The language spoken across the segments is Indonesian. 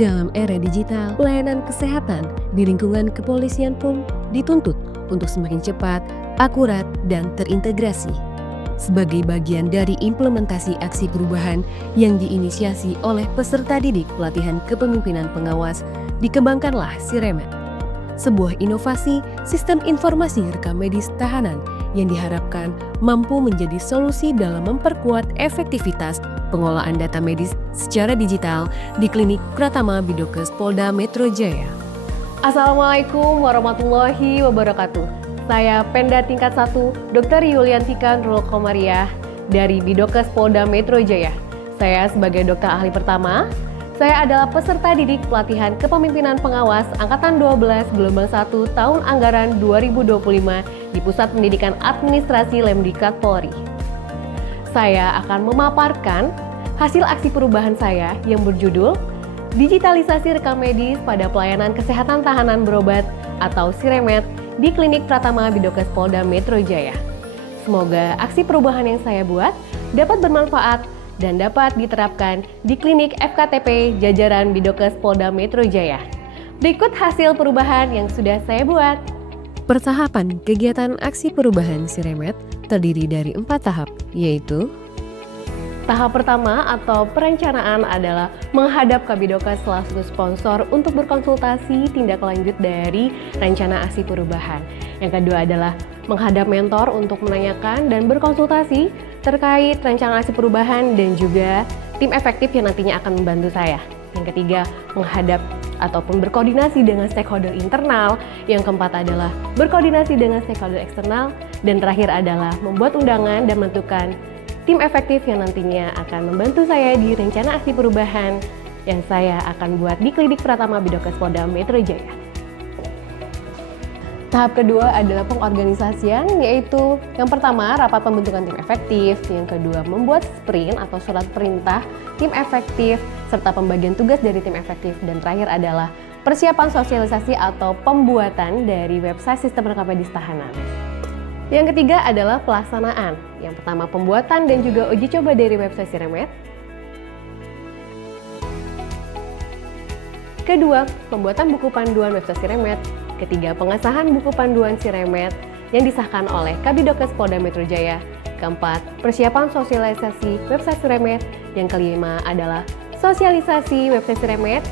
Dalam era digital, pelayanan kesehatan di lingkungan kepolisian pun dituntut untuk semakin cepat, akurat, dan terintegrasi. Sebagai bagian dari implementasi aksi perubahan yang diinisiasi oleh peserta didik pelatihan kepemimpinan pengawas, dikembangkanlah Siremet, sebuah inovasi sistem informasi rekam medis tahanan yang diharapkan mampu menjadi solusi dalam memperkuat efektivitas pengolahan data medis secara digital di Klinik Pratama Bidokes Polda Metro Jaya. Assalamualaikum warahmatullahi wabarakatuh. Saya Penda tingkat 1, Dr. Yuliantika Nurul Komariah dari Bidokes Polda Metro Jaya. Saya sebagai dokter ahli pertama, saya adalah peserta didik pelatihan kepemimpinan pengawas Angkatan 12 Gelombang 1 tahun anggaran 2025 di Pusat Pendidikan Administrasi Lemdiklat Polri. Saya akan memaparkan hasil aksi perubahan saya yang berjudul Digitalisasi Rekam Medis pada Pelayanan Kesehatan Tahanan Berobat atau Siremet di Klinik Pratama Bidokes Polda Metro Jaya. Semoga aksi perubahan yang saya buat dapat bermanfaat dan dapat diterapkan di klinik FKTP jajaran Bidokes Polda Metro Jaya. Berikut hasil perubahan yang sudah saya buat. Pertahapan kegiatan aksi perubahan Siremet terdiri dari 4 tahap, yaitu tahap pertama atau perencanaan adalah menghadap Kabidokes selaku sponsor untuk berkonsultasi tindak lanjut dari rencana aksi perubahan. Yang kedua adalah menghadap mentor untuk menanyakan dan berkonsultasi terkait rencana aksi perubahan dan juga tim efektif yang nantinya akan membantu saya. Yang ketiga, menghadap ataupun berkoordinasi dengan stakeholder internal. Yang keempat adalah berkoordinasi dengan stakeholder eksternal. Dan terakhir adalah membuat undangan dan menentukan tim efektif yang nantinya akan membantu saya di rencana aksi perubahan yang saya akan buat di Klinik Pratama Bidokes Polda Metro Jaya. Tahap kedua adalah pengorganisasian, yaitu yang pertama rapat pembentukan tim efektif, yang kedua membuat sprint atau surat perintah tim efektif, serta pembagian tugas dari tim efektif, dan terakhir adalah persiapan sosialisasi atau pembuatan dari website sistem rekam medis tahanan. Yang ketiga adalah pelaksanaan, yang pertama pembuatan dan juga uji coba dari website Siremet. Kedua, pembuatan buku panduan website Siremet. Ketiga, pengesahan buku panduan Siremet yang disahkan oleh Kabidokes Polda Metro Jaya. Keempat, persiapan sosialisasi website Siremet. Yang kelima adalah sosialisasi website Siremet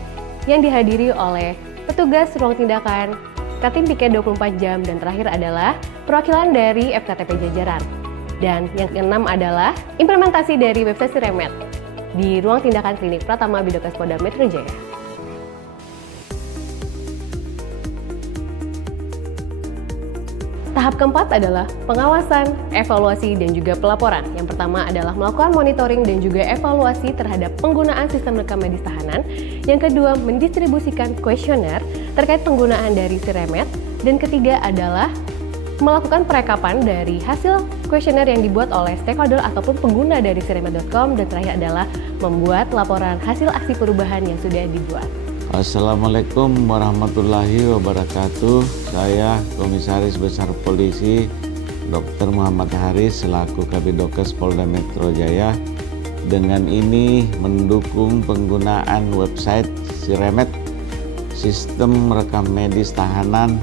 yang dihadiri oleh petugas ruang tindakan, Katim Piket 24 jam, dan terakhir adalah perwakilan dari FKTP jajaran. Dan yang keenam adalah implementasi dari website Siremet di ruang tindakan Klinik Pratama Bidokes Polda Metro Jaya. Tahap keempat adalah pengawasan, evaluasi, dan juga pelaporan. Yang pertama adalah melakukan monitoring dan juga evaluasi terhadap penggunaan sistem rekam medis tahanan. Yang kedua, mendistribusikan kuesioner terkait penggunaan dari Siremet. Dan ketiga adalah melakukan perekapan dari hasil kuesioner yang dibuat oleh stakeholder ataupun pengguna dari siremet.com. Dan terakhir adalah membuat laporan hasil aksi perubahan yang sudah dibuat. Assalamualaikum warahmatullahi wabarakatuh. Saya Komisaris Besar Polisi Dr. Muhammad Haris selaku Kabidokes Polda Metro Jaya dengan ini mendukung penggunaan website Siremet sistem rekam medis tahanan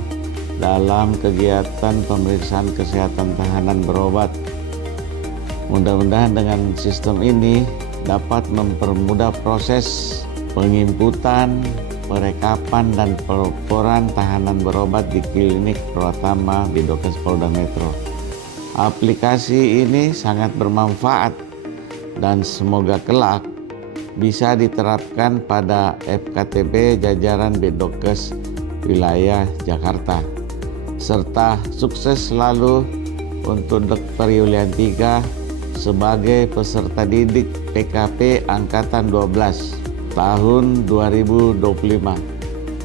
dalam kegiatan pemeriksaan kesehatan tahanan berobat. Mudah-mudahan dengan sistem ini dapat mempermudah proses penginputan, perekapan, dan pelaporan tahanan berobat di Klinik Pratama Bidokes Polda Metro. Aplikasi ini sangat bermanfaat dan semoga kelak bisa diterapkan pada FKTP jajaran Bidokes wilayah Jakarta. Serta sukses selalu untuk Dr. Yuliantika sebagai peserta didik PKP Angkatan 12 tahun 2025.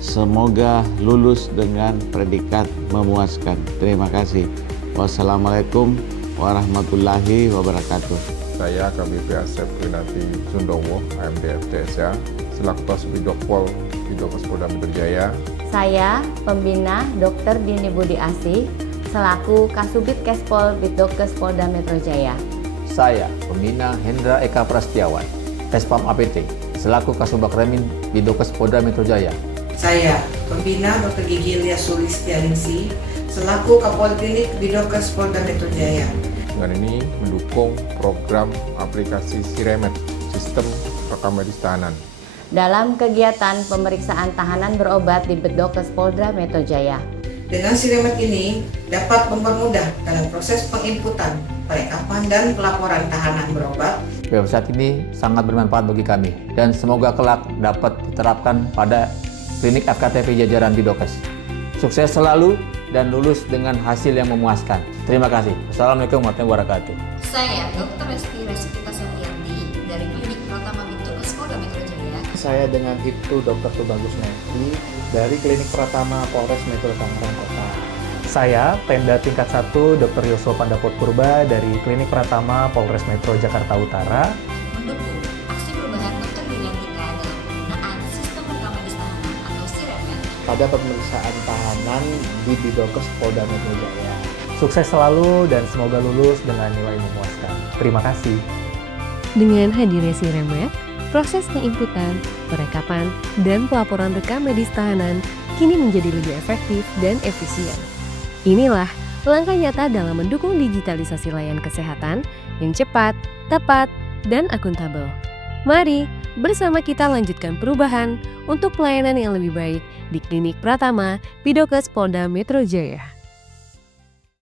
Semoga lulus dengan predikat memuaskan. Terima kasih. Wassalamualaikum warahmatullahi wabarakatuh. Saya KBP Asep Winati Sundowo, AMD/FTSA, selaku Kasubidokpol Bidokes Polda Metro Jaya. Saya Pembina Dr. Dini Budi Asih, selaku Kasubit Kespol Bidokes Polda Metro Jaya. Saya Pembina Hendra Eka Prasetyawan, Kespam APT, selaku Kasubag Remin Bidokes Polda Metro Jaya. Saya, Pembina Dr. Gigi Lia Sulistianingsih, selaku Kapolklinik Bidokes Polda Metro Jaya. Dengan ini mendukung program aplikasi Siremet, Sistem Rekam Medis Tahanan. dalam kegiatan pemeriksaan tahanan berobat di Bidokes Polda Metro Jaya. Dengan Siremet ini dapat mempermudah dalam proses penginputan, perekapan, dan pelaporan tahanan berobat. Website ini sangat bermanfaat bagi kami dan semoga kelak dapat diterapkan pada klinik FKTP jajaran Bidokes. Sukses selalu dan lulus dengan hasil yang memuaskan. Terima kasih. Assalamualaikum warahmatullahi wabarakatuh. Saya Dr. Resti Resipita Setianti dari Klinik Pratama Bidokes Polda Metro Jaya. Saya dengan Ibtu Dr. Tubagus Neti dari Klinik Pratama Polres Metro Tangerang Kota. Saya, Pemda tingkat 1 Dr. Yosua Pandapot Purba dari Klinik Pratama Polres Metro Jakarta Utara. Mendukung aksi perubahan Dr. Dinamika dalam penggunaan sistem rekam medis tahanan atau Siremet Pada pemeriksaan tahanan di Bidokes Polda Metro Jaya. Sukses selalu dan semoga lulus dengan nilai memuaskan. Terima kasih. Dengan hadirnya Siremet, proses penginputan, perekapan, dan pelaporan rekam medis tahanan kini menjadi lebih efektif dan efisien. Inilah langkah nyata dalam mendukung digitalisasi layanan kesehatan yang cepat, tepat, dan akuntabel. Mari bersama kita lanjutkan perubahan untuk pelayanan yang lebih baik di Klinik Pratama Bidokes Polda Metro Jaya.